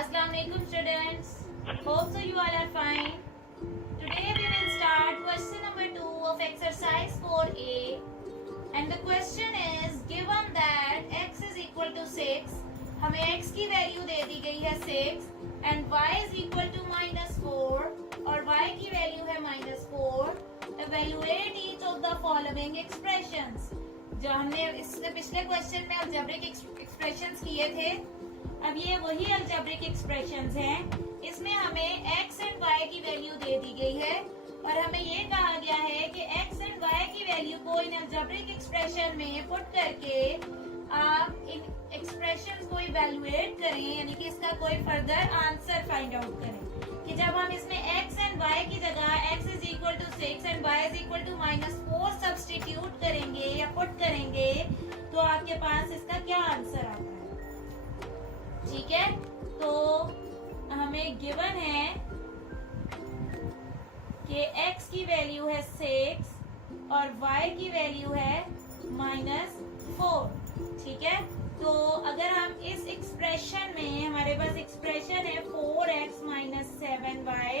Assalamualaikum students. Hope so you all are fine. Today we will start question number 2 of exercise 4a and the question is given that x is equal to 6. हमें x की value दे दी गई है 6 and y is equal to -4 और y की value है -4. Evaluate each of the following expressions. जो हमने इससे पिछले क्वेश्चन में अलजेब्रिक एक्सप्रेशंस किए थे, अब ये वही अलजेब्रिक एक्सप्रेशंस हैं. इसमें हमें x एंड y की वैल्यू दे दी गई है और हमें ये कहा गया है कि x एंड y की वैल्यू को इन अलजेब्रिक एक्सप्रेशन में पुट करके आप इन एक्सप्रेशंस को इवैल्यूएट करें, यानी कि इसका कोई फर्दर आंसर फाइंड आउट करें. कि जब हम इसमें x एंड y की जगह x is equal to 6 and y is equal to -4 substitute करेंगे या पुट करेंगे तो आपके पास इसका क्या आंसर आता है. ठीक है, तो हमें गिवन है कि x की वैल्यू है 6 और y की वैल्यू है -4. ठीक है, तो अगर हम इस एक्सप्रेशन में, हमारे पास एक्सप्रेशन है 4x - 7y,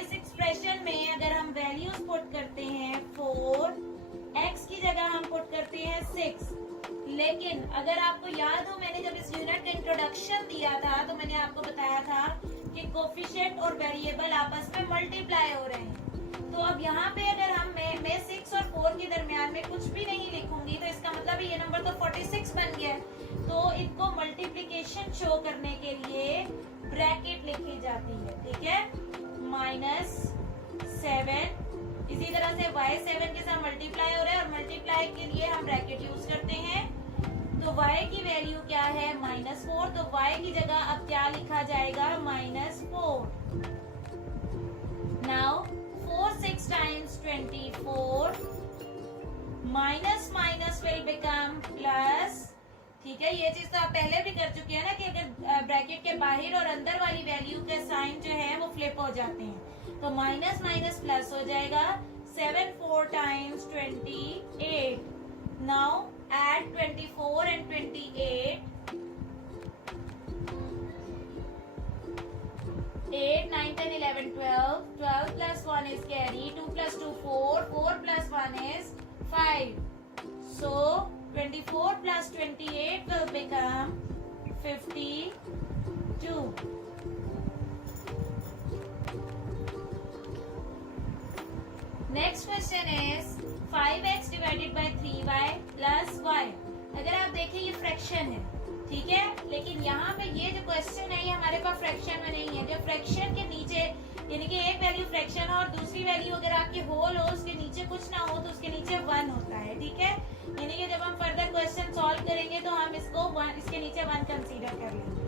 इस एक्सप्रेशन में अगर हम वैल्यूज पुट करते हैं 4, x की जगह हम पुट करते हैं 6. लेकिन अगर आपको याद हो, मैंने जब इस यूनिट का इंट्रोडक्शन दिया था तो मैंने आपको बताया था कि कोफिशिएंट और वेरिएबल आपस में मल्टीप्लाई हो रहे हैं. तो अब यहाँ पे अगर मैं 6 और 4 के दरमियान में कुछ भी नहीं लिखूंगी तो इसका मतलब ये नंबर तो 46 बन गया. तो इनको मल्टीप्लिकेशन शो करने के लिए ब्रैकेट लिखी जाती है. ठीक है, -7, इसी तरह से y 7 के साथ मल्टीप्लाई हो रहा है और मल्टीप्लाई के लिए हम ब्रैकेट यूज करते हैं. तो y की वैल्यू क्या है -4, तो y की जगह अब क्या लिखा जाएगा -4. Now 4 6 times 24, minus will become plus. ठीक है, ये चीज तो आप पहले भी कर चुके हैं ना कि अगर ब्रैकेट के बाहर और अंदर वाली वैल्यू के साइन जो है वो फ्लिप हो जाते हैं तो माइनस माइनस प्लस हो जाएगा. 7 4 times 28. Now add 24 and 28. 8 9 10 11 12. 12 plus 1 is carry. 2 plus 2 4. 4 plus 1 is 5. So 24 plus 28 will become 52. Next question is 5x divided by 3y plus y. अगर आप देखें ये फ्रैक्शन है, ठीक है, लेकिन यहाँ पे ये जो क्वेश्चन है ये हमारे पास फ्रैक्शन में नहीं है. जो फ्रैक्शन के नीचे, यानी कि एक वैल्यू फ्रैक्शन और दूसरी वैल्यू अगर आपकी होल हो, उसके नीचे कुछ ना हो तो उसके नीचे 1 होता है. ठीक है, यानी कि जब हम फर्दर क्वेश्चन सॉल्व करेंगे तो हम इसको 1, इसके नीचे 1 कंसीडर कर लेंगे.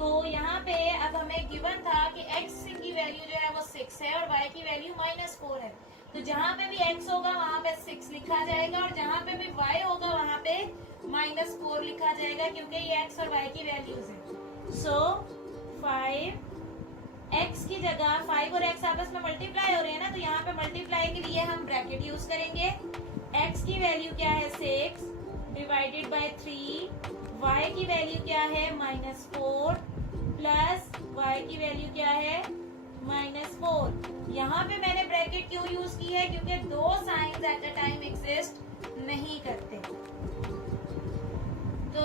तो यहाँ पे अब हमें गिवन था कि x की वैल्यू जो है वो 6 है और y की वैल्यू -4 है. तो जहाँ पे भी x होगा वहाँ पे 6 लिखा जाएगा और जहाँ पे भी y होगा वहाँ पे -4 लिखा जाएगा, क्योंकि ये x और y की वैल्यूज है. सो 5x की जगह 5 और x आपस में मल्टीप्लाई हो रहे हैं ना, तो यहाँ पे मल्टीप्लाई के लिए हम ब्रैकेट यूज करेंगे. x की वैल्यू क्या है 6 डिवाइडेड बाय 3, y की वैल्यू क्या है -4 प्लस y की वैल्यू क्या है -4. यहाँ पे मैंने ब्रैकेट क्यों यूज की है, क्योंकि दो science eight a time exist नहीं करते. तो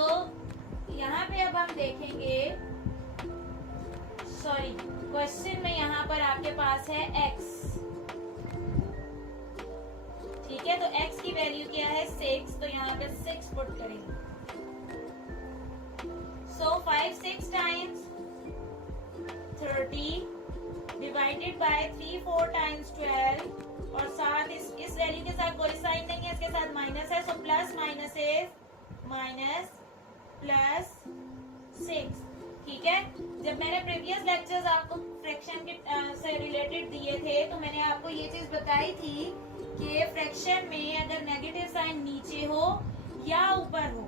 यहाँ पे अब हम देखेंगे, सॉरी, क्वेश्चन में यहाँ पर आपके पास है x. ठीक है, तो x की वैल्यू क्या है 6, तो यहाँ पे 6 पुट करेंगे. सो 5 6 times 30 डिवाइडेड बाय 3 4 times 12 और साथ इस वैल्यू के साथ कोई साइन नहीं है, इसके साथ माइनस है. So plus minus is minus plus 6. ठीक है, जब मैंने प्रीवियस लेक्चर्स आपको फ्रैक्शन के से रिलेटेड दिए थे तो मैंने आपको ये चीज बताई थी कि फ्रैक्शन में अगर नेगेटिव साइन नीचे हो या ऊपर हो,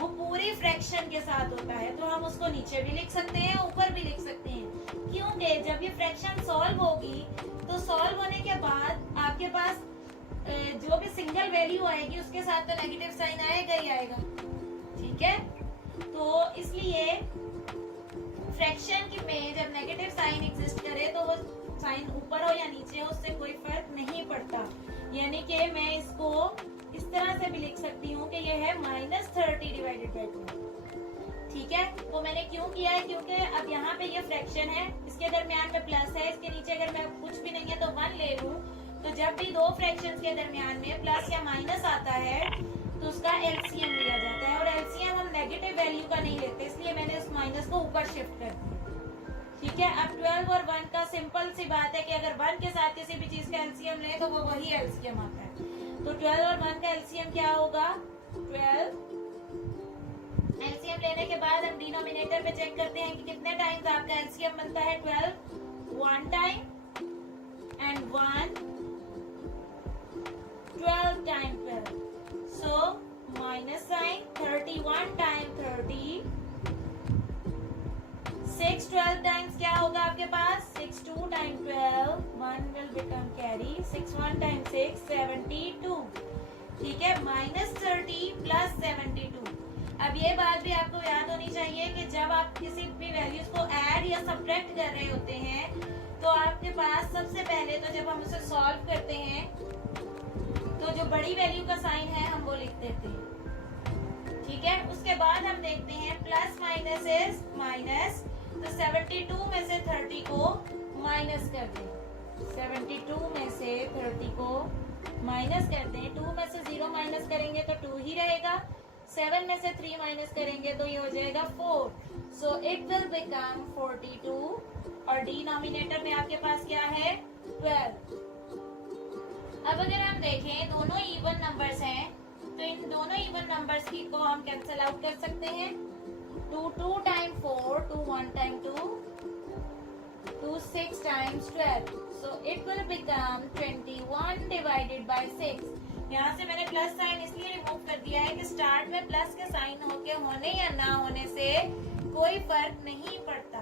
वो पूरी फ्रैक्शन के साथ होता है, तो हम उसको नीचे भी लिख सकते हैं, ऊपर भी लिख सकते हैं. क्योंकि जब ये फ्रैक्शन सॉल्व होगी तो सॉल्व होने के बाद आपके पास जो भी सिंगल वैल्यू आएगी उसके साथ तो नेगेटिव साइन आएगा ही आएगा. ठीक है, तो इसलिए फ्रैक्शन की में जब नेगेटिव साइन एग्जिस्ट करे तो वो साइन ऊपर हो या नीचे हो उससे कोई फर्क नहीं पड़ता। यानी कि मैं इसको इस तरह से भी लिख सकती हूँ कि ये है -30 डिवाइडेड बाय 2। ठीक है, वो मैंने क्यों किया है, क्योंकि अब यहाँ पे ये फ्रैक्शन है, इसके दरमियान में प्लस है, इसके नीचे अगर मैं कुछ भी नहीं है तो 1 ले लूँ, तो जब भी दो फ्रैक्शंस के दरमियान में प्लस या माइनस आता है तो उसका एलसीएम लिया जाता है, और एलसीएम हम नेगेटिव वैल्यू का नहीं लेते, इसलिए मैंने उस माइनस को ऊपर शिफ्ट कर दिया। ठीक है, अब 12 और 1 का सिंपल सी बात है कि अगर 1 के साथ किसी भी चीज का एलसीएम ले तो वो वही एलसीएम आता है। तो 12 और 1 का एलसीएम क्या होगा, 12। एलसीएम लेने के बाद हम डिनोमिनेटर पे चेक करते हैं कि कितने टाइम्स आपका एलसीएम बनता है। 12 1 time and 1 12 time 12, so minus sign 31 time 30, 6 12 times क्या होगा आपके पास, 6 2 time 12, 1 will become carry, 6 1 time 6 72। ठीक है, -30 प्लस 72। अब ये बात भी आपको याद होनी चाहिए कि जब आप किसी भी वैल्यूज को ऐड या सब्ट्रैक्ट कर रहे होते हैं तो आपके पास सबसे पहले तो जब हम उसे सॉल्व करते हैं तो जो बड़ी वैल्यू का साइन है हम वो लिख देते हैं। ठीक है, उसके बाद हम देखते हैं प्लस माइनस इज माइनस, तो 72 में से 30 को माइनस कर दें, 72 में से 30 को माइनस कर दें, 2 में से 0 माइनस करेंगे तो 2 ही रहेगा, 7 में से 3 माइनस करेंगे तो ये हो जाएगा 4, सो इट विल बिकम 42, और डिनोमिनेटर में आपके पास क्या है 12। अब अगर हम देखें दोनों इवन नंबर्स हैं तो इन दोनों इवन नंबर्स की को हम कैंसिल आउट कर सकते हैं। 2 2 time 4, 2 1 time 2, 2 6 times 12, so it will become 21 divided by 6। यहाँ से मैंने प्लस साइन इसलिए रिमूव कर दिया है कि स्टार्ट में प्लस के साइन होने या ना होने से कोई फर्क नहीं पड़ता।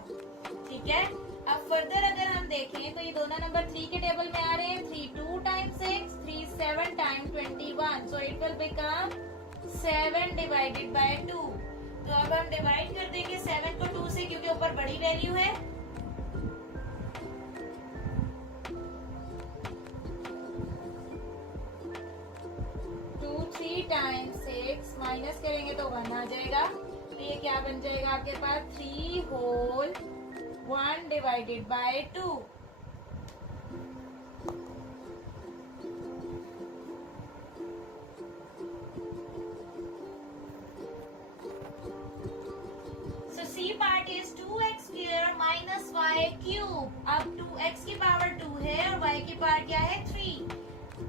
ठीक है, अब फर्दर अगर हम देखें तो ये दोनों नंबर 3 के टेबल में आ रहे हैं, 3 2 time 6, 3 7 time 21, so it will become 7 divided by 2। तो अब हम डिवाइड कर देंगे 7 को 2 से, क्योंकि ऊपर बड़ी वैल्यू है, 3 टाइम 6 माइनस करेंगे तो 1 आ जाएगा, तो ये क्या बन जाएगा आपके पास 3 whole 1 divided by 2। So C part is 2x square minus y cube। अब 2x की पावर 2 है और y की पावर क्या है 3,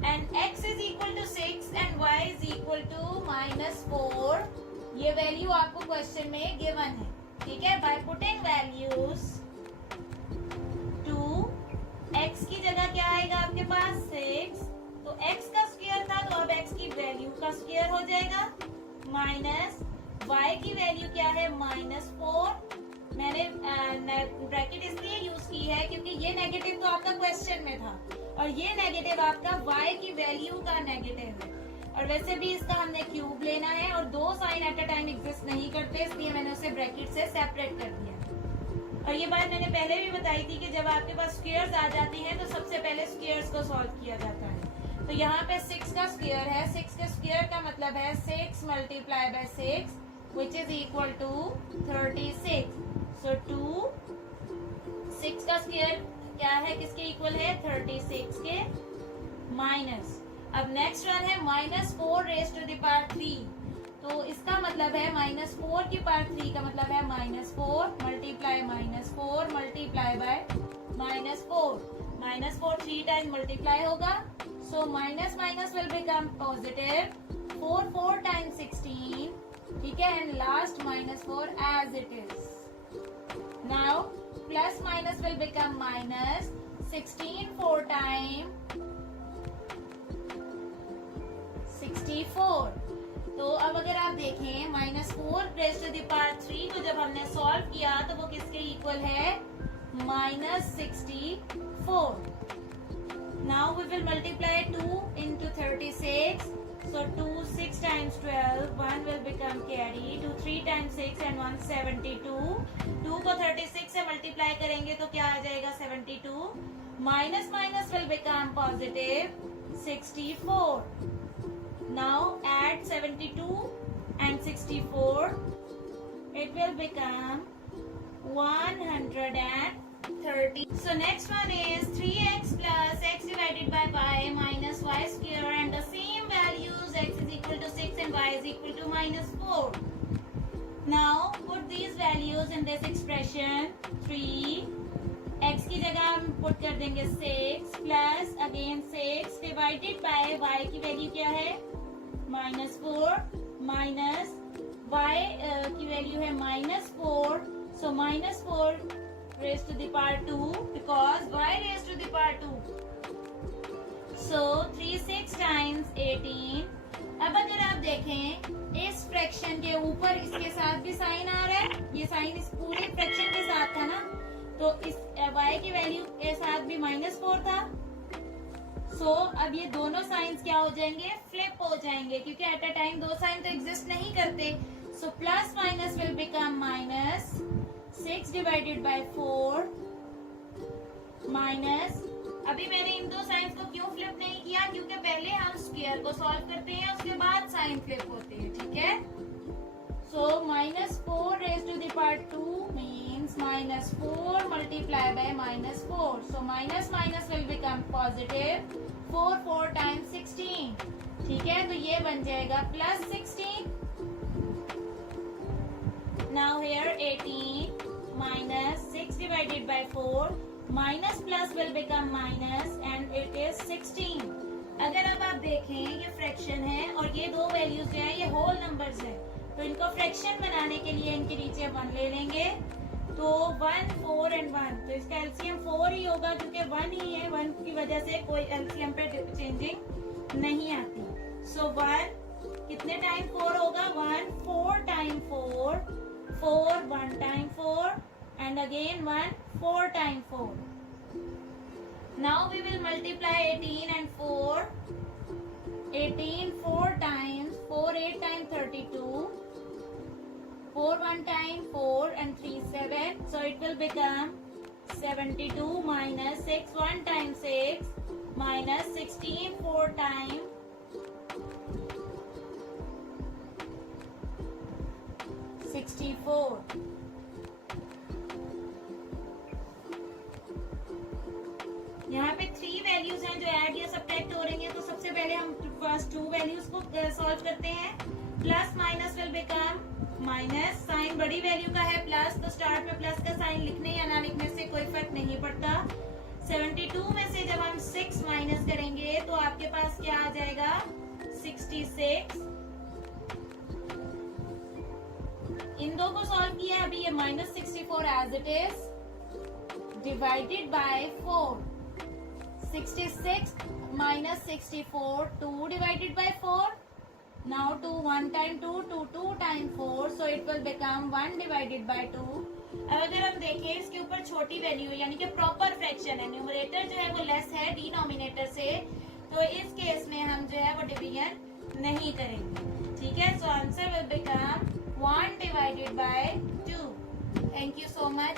and x is equal to 6 and y is equal to -4। ये वैल्यू आपको क्वेश्चन में गिवन है। ठीक है, बाय पुटिंग वैल्यूज 2, x की जगह क्या आएगा आपके पास 6, तो x का स्क्वायर था तो अब x की वैल्यू का स्क्वायर हो जाएगा, माइनस y की वैल्यू क्या है -4। मैंने ब्रैकेट इसलिए यूज की है क्योंकि ये नेगेटिव तो आपका क्वेश्चन में था और ये नेगेटिव आपका y की वैल्यू का नेगेटिव है, और वैसे भी इसका हमने क्यूब लेना है और दो sign at a time exist नहीं करते, इसलिए मैंने उसे ब्रैकेट से सेपरेट कर दिया। और ये बात मैंने पहले भी बताई थी कि जब आपके पास स्क्वायर्स आ जाती हैं तो सबसे पहले स्क्वायर्स को सॉल्व किया जाता है। तो यहाँ पे 6 का स्क्वायर है, 6 के स्क्वायर का मतलब है 6 multiply by 6 which is equal to 36। so 2 6 का स्क्वायर क्या है, किसके इक्वल है 36 के, माइनस अब नेक्स्ट वन है -4 रेज टू द पावर 3, तो इसका मतलब है -4 की पावर 3 का मतलब है -4 multiply -4 multiply by -4 3 time multiply होगा, so minus minus will become positive, 4 4 time 16, ठीक है, and last -4 as it is. Now plus minus will become minus, 16 4 time 64। तो अब अगर आप देखें -4 रेज़ टू द पावर 3 को जब हमने सॉल्व किया तो वो किसके इक्वल है -64। Now we will multiply 2 into 36, So 2 6 times 12, 1 will become carry. 2 3 times 6 and 1 72. 2 को 36 से मल्टीप्लाई करेंगे तो क्या आ जाएगा 72. Minus minus will become positive 64. Now add 72 and 64. It will become 130. So next one is 3x plus x divided by y minus y square, and the same values, x is equal to 6 and y is equal to minus 4. Now put these values in this expression. 3 x की जगह हम put कर देंगे 6 plus again 6 divided by y की value क्या है -4 minus y की value है -4. So -4 raised to the power 2 because y raised to the power 2. So 3 6 times 18. अब अगर आप देखें इस फ्रैक्शन के ऊपर इसके साथ भी साइन आ रहा है, ये साइन इस पूरे फ्रैक्शन के साथ था ना, तो इस y की वैल्यू के साथ भी -4 था. सो अब ये दोनों साइंस क्या हो जाएंगे, फ्लिप हो जाएंगे, क्योंकि एट अ टाइम दो साइन तो एग्जिस्ट नहीं करते. So plus minus will become minus 6 divided by 4 minus. अभी मैंने इन दो साइंस को क्यों फ्लिप नहीं किया, क्योंकि पहले हम स्क्वायर को सॉल्व करते हैं, उसके बाद साइन फ्लिप होते हैं. ठीक है. सो -4 raised to the power 2 means -4 multiplied by -4. So minus minus will become positive. 4 4 times 16. ठीक है, तो ये बन जाएगा plus 16. Now here 18 minus 6 divided by 4. Minus plus will become minus and it is 16. अगर अब आप देखें ये फ्रैक्शन है और ये दो वैल्यूज जो है ये होल नंबर्स है, तो इनको फ्रैक्शन बनाने के लिए इनके नीचे 1 ले लेंगे. तो 1 4 and 1, तो इसका एलसीएम 4 ही होगा क्योंकि 1 ही है. 1 की वजह से कोई एलसीएम पे चेंजिंग नहीं आती. सो 1 कितने टाइम 4 होगा, 1 4 time 4, 4 1 time 4 and again 1 4 time 4. Now we will multiply 18 and 4. 18 4 times 4 8 times 32. 4 1 time 4 and 3 7. So it will become 72 minus 6 1 time 6 minus 16 4 time 64. यहाँ पे 3 वैल्यूज हैं जो ऐड या सब्ट्रैक्ट हो रही हैं, तो सबसे पहले हम फर्स्ट 2 वैल्यूज को सॉल्व करते हैं. Plus minus will become minus. Sign बड़ी वैल्यू का है प्लस, तो स्टार्ट में प्लस का साइन लिखने या ना लिखने से कोई फर्क नहीं पड़ता. 72 में से जब हम 6 माइनस करेंगे तो आपके पास क्या आ जाएगा 66. इन दो को सॉल्व किया. अभी ये -64 as it is divided by 4. 66 minus 64, 2 divided by 4. Now 2 1 time 2, 2 2 time 4, so it will become 1 divided by 2. अब अगर हम देखें इसके ऊपर छोटी वैल्यू यानी कि प्रॉपर फ्रैक्शन है, न्यूमरेटर जो है वो लेस है डिनोमिनेटर से, तो इस केस में हम जो है वो डिवीजन नहीं करेंगे. ठीक है. So answer will become 1 divided by 2. Thank you so much.